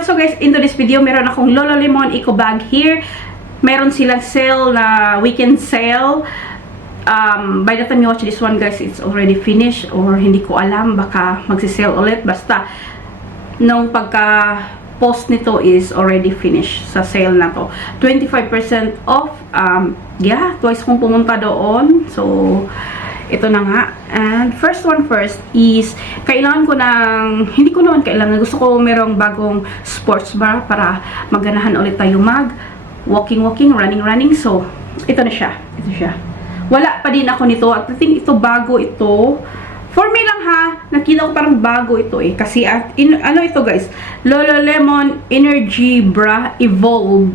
And also guys, into this video, meron akong Lululemon Eco Bag here. Meron silang sale na weekend sale. By the time you watch this one guys, it's already finished or hindi ko alam, baka magsisale ulit. Basta, nung pagka-post nito is already finished sa sale na to. 25% off. Yeah, twice kong pumunta doon. So, ito na nga. And first one first is, kailangan ko ng, hindi ko naman kailangan, gusto ko merong bagong sports bra para maganahan ulit tayo walking, running. So, ito na siya. Ito siya. Wala pa din ako nito. At I think ito bago ito. For me lang ha, nakita ko parang bago ito eh. Kasi ano ito guys? Lululemon Energy Bra Evolve.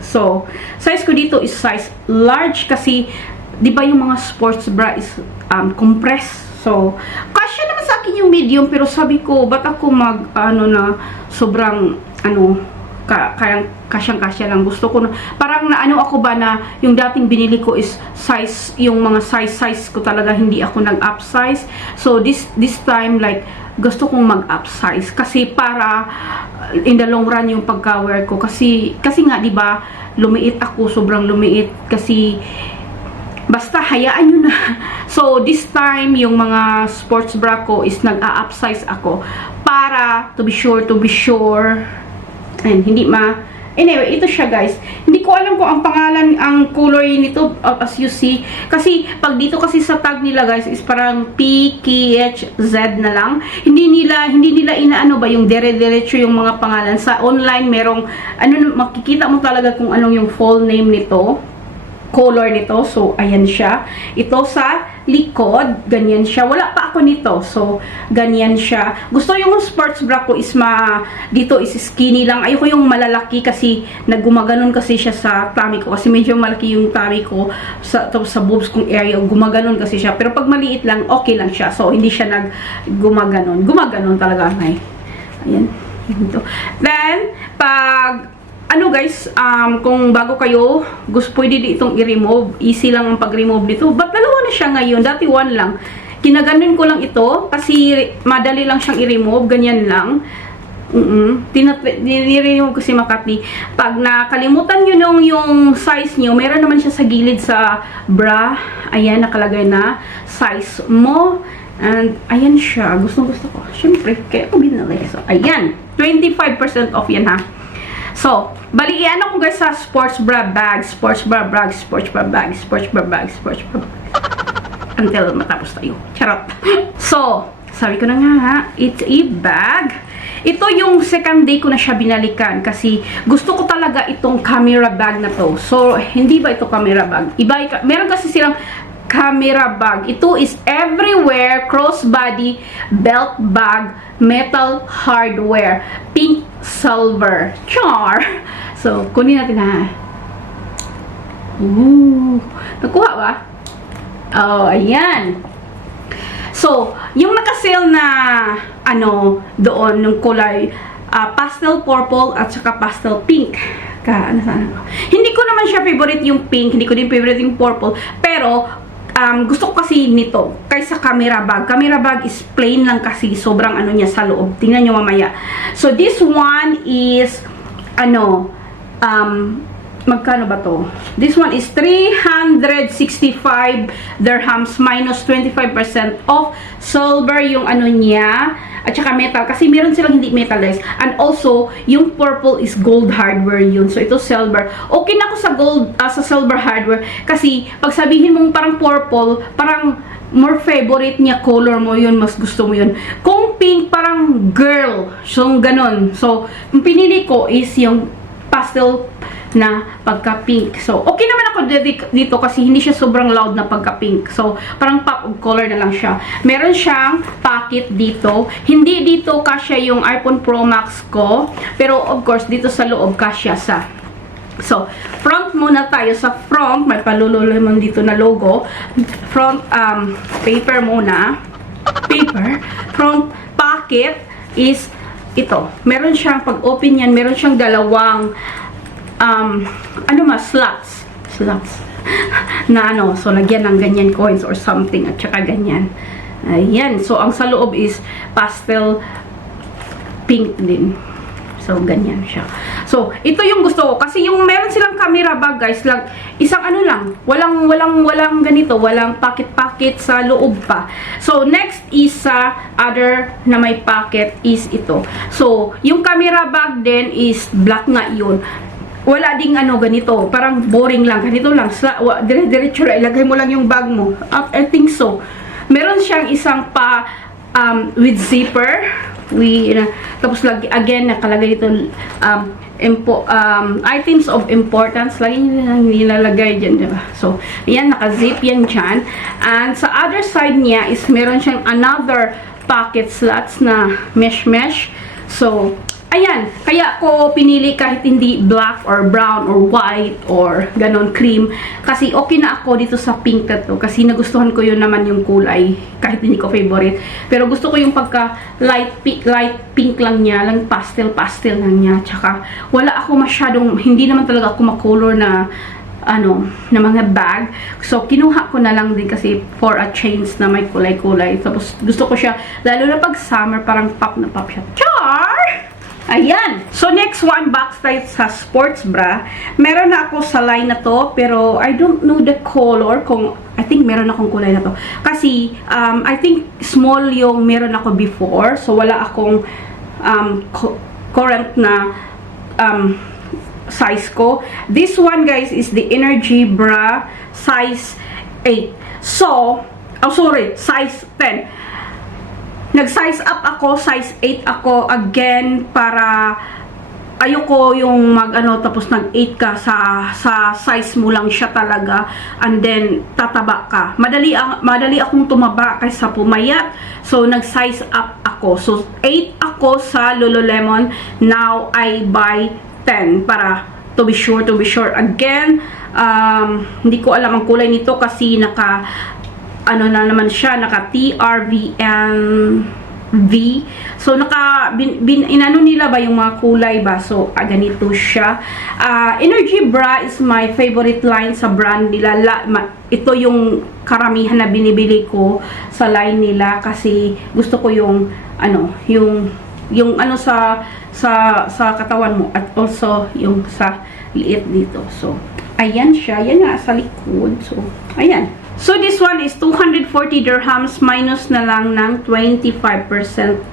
So, size ko dito is size large kasi, di ba yung mga sports bra is compressed. So, kasya naman sa akin yung medium, pero sabi ko, ba't ako sobrang, kasyang-kasya lang. Gusto ko na, parang ako ba na, yung dating binili ko is size, yung mga size ko talaga, hindi ako nag-up size. So, this time, like, gusto kong mag-up size. Kasi para, in the long run, yung pagka-wear ko. Kasi nga, di ba, lumiit ako, sobrang lumiit. Kasi, basta, hayaan nyo na. So, this time, yung mga sports bra ko is nag-a-up size ako. Para, to be sure, and hindi anyway, ito siya guys. Hindi ko alam kung ang pangalan, ang color nito, as you see. Kasi, pag dito kasi sa tag nila guys, is parang PKHZ na lang. Hindi nila inaano ba, yung dire-diretso yung mga pangalan. Sa online, merong, makikita mo talaga kung anong yung full name nito. Color nito. So, ayan siya. Ito sa likod, ganyan siya. Wala pa ako nito. So, ganyan siya. Gusto yung sports bra ko is dito is skinny lang. Ayoko yung malalaki kasi naggumaganon kasi siya sa tummy ko. Kasi medyo malaki yung tummy ko sa boobs kong area. Gumaganon kasi siya. Pero pag maliit lang, okay lang siya. So, hindi siya naggumaganon. Gumaganon talaga. Ay. Ayan. Then, guys, kung bago kayo, pwede itong i-remove. Easy lang ang pag-remove dito. But dalawa na siya ngayon. Dati one lang. Kinaganon ko lang ito kasi madali lang siyang i-remove. Ganyan lang. Nire-remove ko si Makati. Pag nakalimutan nyo yung size nyo, meron naman siya sa gilid sa bra. Ayan, nakalagay na size mo. And, ayan siya. Gustong-gusto ko. Siyempre, kaya ko binili. So, ayan. 25% off yan ha. So, bali ko guys sa sports bra bag, until matapos tayo. Charot. So, sabi ko na nga, it's a bag. Ito yung second day ko na siya binalikan kasi gusto ko talaga itong camera bag na to. So, hindi ba ito camera bag? Meron kasi silang camera bag. Ito is everywhere, crossbody, belt bag, metal hardware, pink, silver, char. So, kunin natin ha. Nakuha ba? Oh, ayan. So, yung nakasale na, doon, nung kulay, pastel purple at saka pastel pink. Hindi ko naman siya favorite yung pink, hindi ko din favorite yung purple, pero, gusto ko kasi nito kaysa camera bag. Camera bag is plain lang kasi sobrang niya sa loob. Tingnan nyo mamaya. So this one is magkano ba to? This one is 365 dirhams minus 25% off. Silver yung niya. At saka metal. Kasi meron silang hindi metal guys. And also, yung purple is gold hardware yun. So, ito silver. Okay na ako sa gold, sa silver hardware. Kasi, pag sabihin mong parang purple, parang more favorite niya color mo yun. Mas gusto mo yun. Kung pink, parang girl. So, ganun. So, yung pinili ko is yung pastel na pagka-pink. So, okay naman ako dito kasi hindi siya sobrang loud na pagka-pink. So, parang pop of color na lang siya. Meron siyang pocket dito. Hindi dito kasya yung iPhone Pro Max ko. Pero, of course, dito sa loob kasya sa. So, front muna tayo. Sa front, may Lululemon dito na logo. Front, paper muna. Paper. Front pocket is ito. Meron siyang, pag-open yan, meron siyang dalawang slots na so lagyan ng ganyan coins or something at saka ganyan. Ayan, so ang sa loob is pastel pink din. So, ganyan siya. So, ito yung gusto ko. Kasi yung meron silang camera bag, guys, lang, isang ano lang, walang ganito, walang pocket sa loob pa. So, next is sa other na may pocket is ito. So, yung camera bag din is black nga yun. Wala ding ano ganito, parang boring lang, ganito lang. Dire-diretso lang, ilagay mo lang yung bag mo. I think so. Meron siyang isang with zipper. Tapos lagi again nakalagay dito items of importance, lagi nilalagay dyan, diba? So yan, naka-zip yan dyan. And sa other side niya is meron siyang another pocket slots na mesh. So ayan, kaya ko pinili kahit hindi black or brown or white or ganon, cream. Kasi okay na ako dito sa pink na to. Kasi nagustuhan ko yun naman yung kulay. Kahit hindi ko favorite. Pero gusto ko yung pagka light pink lang niya. Lang pastel lang niya. Tsaka wala ako masyadong, hindi naman talaga ako makolor na na mga bag. So, kinuha ko na lang din kasi for a change na may kulay-kulay. Tapos, gusto ko siya, lalo na pag summer, parang pop na pop siya. Char! Ayan. So, next one, box tayo sa sports bra. Meron na ako sa line na to, pero I don't know the color. I think meron akong kulay na to. Kasi, I think small yung meron ako before. So, wala akong current na size ko. This one, guys, is the Energy Bra size 8. So, size 10. Nag-size up ako, size 8 ako again para ayoko yung tapos nag-8 ka sa size mo lang siya talaga and then tataba ka. Madali akong tumaba kaysa pumayat. So nag-size up ako. So 8 ako sa Lululemon. Now I buy 10 para to be sure again. Hindi ko alam ang kulay nito kasi naka na naman siya, naka TRVN V. So, inano nila ba yung mga kulay ba? So, ganito siya. Energy Bra is my favorite line sa brand nila. Ito yung karamihan na binibili ko sa line nila kasi gusto ko yung sa katawan mo at also yung sa liit dito. So, ayan siya. Yan nga sa likod. So, ayan. So, this one is 240 dirhams minus na lang ng 25%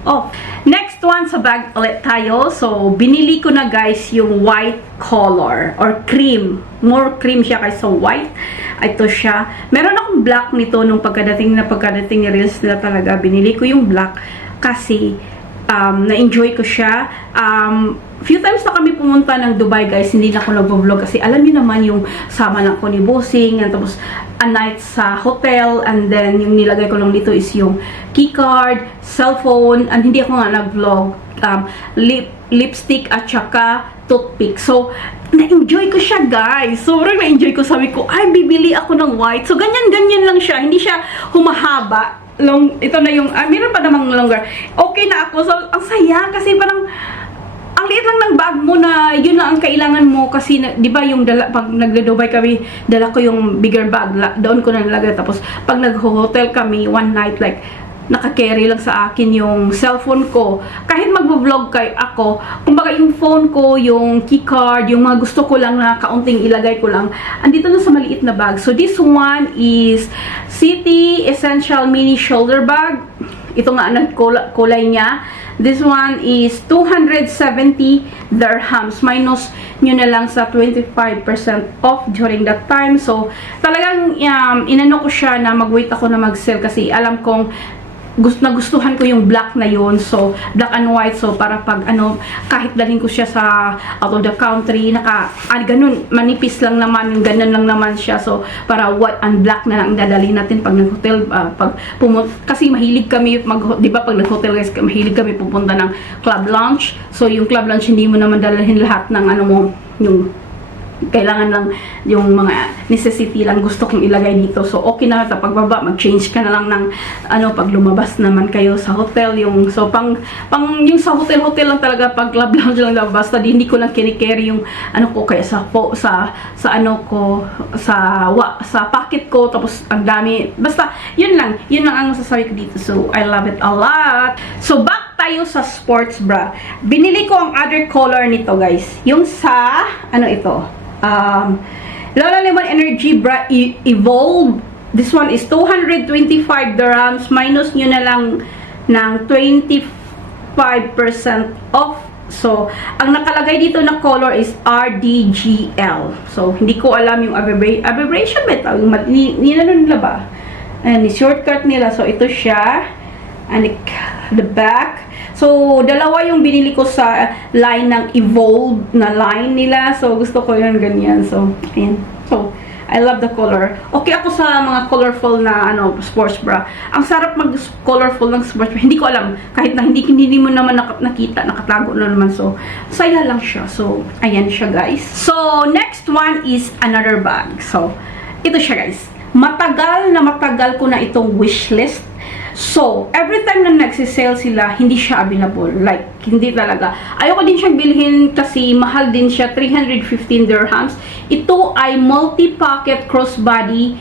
off. Next one, sa bag ulit tayo. So, binili ko na, guys, yung white color or cream. More cream siya kaysa white. Ito siya. Meron akong black nito nung pagkadating ni Reels nila talaga. Binili ko yung black kasi na-enjoy ko siya. Few times na kami pumunta ng Dubai, guys, hindi na ako nag-vlog kasi alam niyo naman yung sama lang ko ni Bossing, and tapos a night sa hotel, and then yung nilagay ko lang dito is yung keycard, cellphone, and hindi ako nga nag-vlog, lipstick at saka toothpick. So, na-enjoy ko siya, guys. Sobrang na-enjoy ko. Sabi ko, ay, bibili ako ng white. So, ganyan lang siya. Hindi siya humahaba. Ito na yung, meron pa namang longer. Okay na ako. So, ang saya kasi parang ang liit lang ng bag mo na yun lang ang kailangan mo kasi di ba yung pag nagdo-Dubai kami, dala ko yung bigger bag, doon ko na nilagay. Tapos pag nag-hotel kami one night, like naka-carry lang sa akin yung cellphone ko. Kahit mag-vlog ako, kumbaga yung phone ko, yung keycard, yung mga gusto ko lang na kaunting ilagay ko lang, andito na sa maliit na bag. So this one is City Essential Mini Shoulder Bag. Ito nga ang kulay niya. This one is 270 dirhams. Minus nyo na lang sa 25% off during that time. So, talagang inano ko siya na mag-wait ako na mag-sell kasi alam kong nagustuhan ko yung black na yon. So, black and white. So, para pag kahit dalhin ko siya sa out of the country, ganun, manipis lang naman, yung ganun lang naman siya. So, para white and black na lang dadalhin natin pag nag-hotel, kasi mahilig kami, di ba pag nag-hotel, guys, mahilig kami pupunta ng club lounge. So, yung club lounge, hindi mo naman dalhin lahat ng yung kailangan lang yung mga necessity lang gusto kong ilagay dito. So, okay na sa pagbaba, mag-change ka na lang ng pag lumabas naman kayo sa hotel. Yung sa hotel lang talaga, pag club lounge lang daw. Basta hindi ko lang kini-carry yung ko kaya sa pocket ko. Tapos, ang dami. Basta, yun lang ang masasabi ko dito. So, I love it a lot. So, back tayo sa sports bra. Binili ko ang other color nito, guys. Yung sa, ano ito? Lululemon Energy Bra Evolve. This one is 225 dirhams. Minus nyo na lang ng 25% off. So, ang nakalagay dito na color is RDGL. So, hindi ko alam yung abbreviation ba ito? Ninano nila ba? And shortcut nila. So, ito siya. And the back. So, dalawa yung binili ko sa line ng Evolve na line nila. So, gusto ko yun ganyan. So, ayan. So, I love the color. Okay ako sa mga colorful na sports bra. Ang sarap mag-colorful ng sports bra. Hindi ko alam. Kahit na hindi mo naman nakita, nakatago na naman. So, saya lang siya. So, ayan siya, guys. So, next one is another bag. So, ito siya, guys. Matagal ko na itong wishlist. So, every time na nagsisale sila, hindi siya available. Like, hindi talaga. Ayoko din siyang bilhin kasi mahal din siya. 315 dirhams. Ito ay multi-pocket crossbody.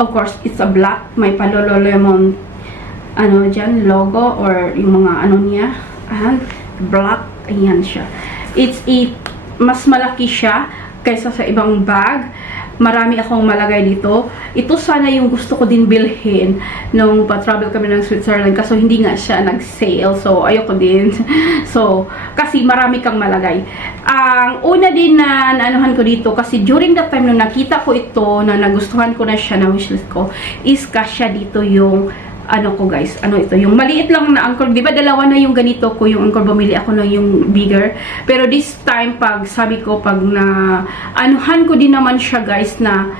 Of course, it's a black. May Lululemon dyan, logo or yung mga niya. And black. Ayan siya. Mas malaki siya kaysa sa ibang bag. Marami akong malagay dito. Ito sana yung gusto ko din bilhin nung pa-travel kami ng Switzerland kaso hindi nga siya nag-sale. So, ayoko din. So, kasi marami kang malagay. Ang una din na naanuhan ko dito kasi during that time nung nakita ko ito, na nagustuhan ko na siya na wishlist ko, is kasya dito yung ko guys, ito, yung maliit lang na Anchor, di ba dalawa na yung ganito ko, yung Anchor, bumili ako na yung bigger, pero this time, pag sabi ko, pag na, anuhan ko din naman siya guys, na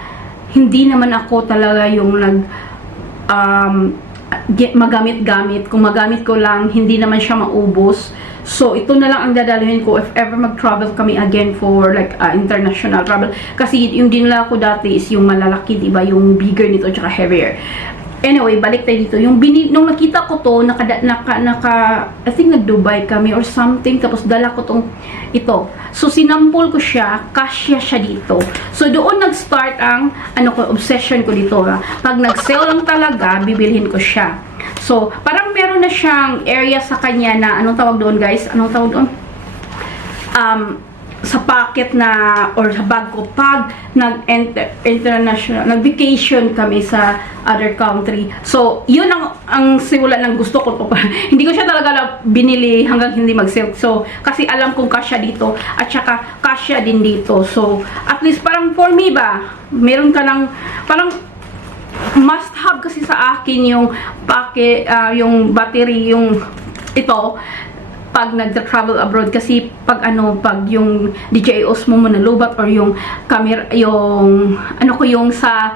hindi naman ako talaga yung magamit-gamit, kung magamit ko lang, hindi naman siya maubos. So, ito na lang ang dadalhin ko if ever mag-travel kami again for like international travel, kasi yung dinala ko dati is yung malalaki, di ba, yung bigger nito, tsaka heavier. Anyway, balik tayo dito. Nung nakita ko to, I think nag-Dubai kami or something, tapos dala ko ito. So, sinampol ko siya, kasya siya dito. So, doon nag-start ang, obsession ko dito. Pag nag-sale lang talaga, bibilhin ko siya. So, parang meron na siyang area sa kanya na, anong tawag doon, guys? Anong tawag doon? Sa pocket na or sa bag ko pag nag-vacation kami sa other country. So, yun ang simula ng gusto ko. Hindi ko siya talaga binili hanggang hindi mag-sale. So, kasi alam kong kasya dito at saka kasya din dito. So, at least parang for me ba, meron ka ng parang must have kasi sa akin yung pocket, yung battery, yung ito pag nagta-travel abroad kasi pag yung DJI Osmo mo na lobat or yung camera, yung yung sa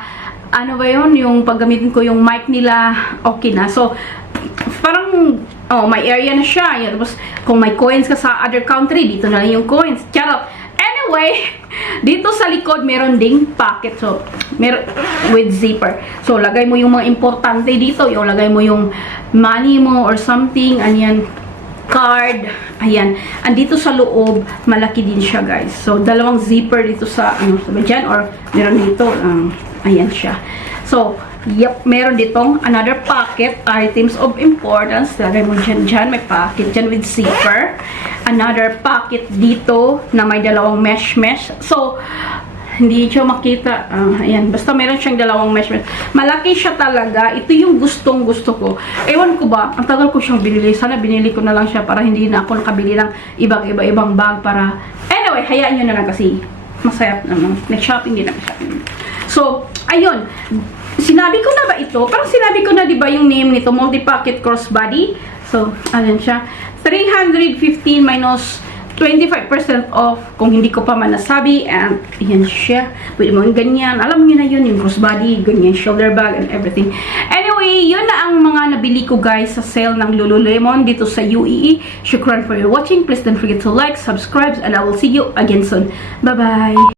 ba yun, yung paggamitin ko yung mic nila, okay na. So parang may area na siya. Yan. Tapos kung may coins ka sa other country, dito na lang yung coins. Charot. Anyway, dito sa likod meron ding pocket. So meron with zipper. So lagay mo yung mga importante dito, yung lagay mo yung money mo or something, anyan, card, ayan. Andito sa loob, malaki din siya, guys. So, dalawang zipper dito sa, sabi dyan, or meron dito, ayan siya. So, yep, meron ditong another pocket, items of importance. Lagay mo dyan, may pocket dyan with zipper. Another pocket dito, na may dalawang mesh. So, hindi siya makita. Ayan. Basta meron siyang dalawang mesh. Malaki siya talaga. Ito yung gustong-gusto ko. Ewan ko ba, ang tagal ko siyang binili. Sana binili ko na lang siya para hindi na ako nakabili ng ibang bag para... Anyway, hayaan nyo na lang kasi masaya naman. Nag-shopping din ako. So, ayun. Sinabi ko na ba ito? Parang sinabi ko na, di ba, yung name nito, multi-pocket crossbody. So, ayan siya. 315 minus 25% off kung hindi ko pa man nasabi. And yan siya. Pwede mo yung ganyan. Alam niyo na yun, yung crossbody, ganyan, shoulder bag, and everything. Anyway, yun na ang mga nabili ko guys sa sale ng Lululemon dito sa UAE. Shukran for your watching. Please don't forget to like, subscribe, and I will see you again soon. Bye-bye!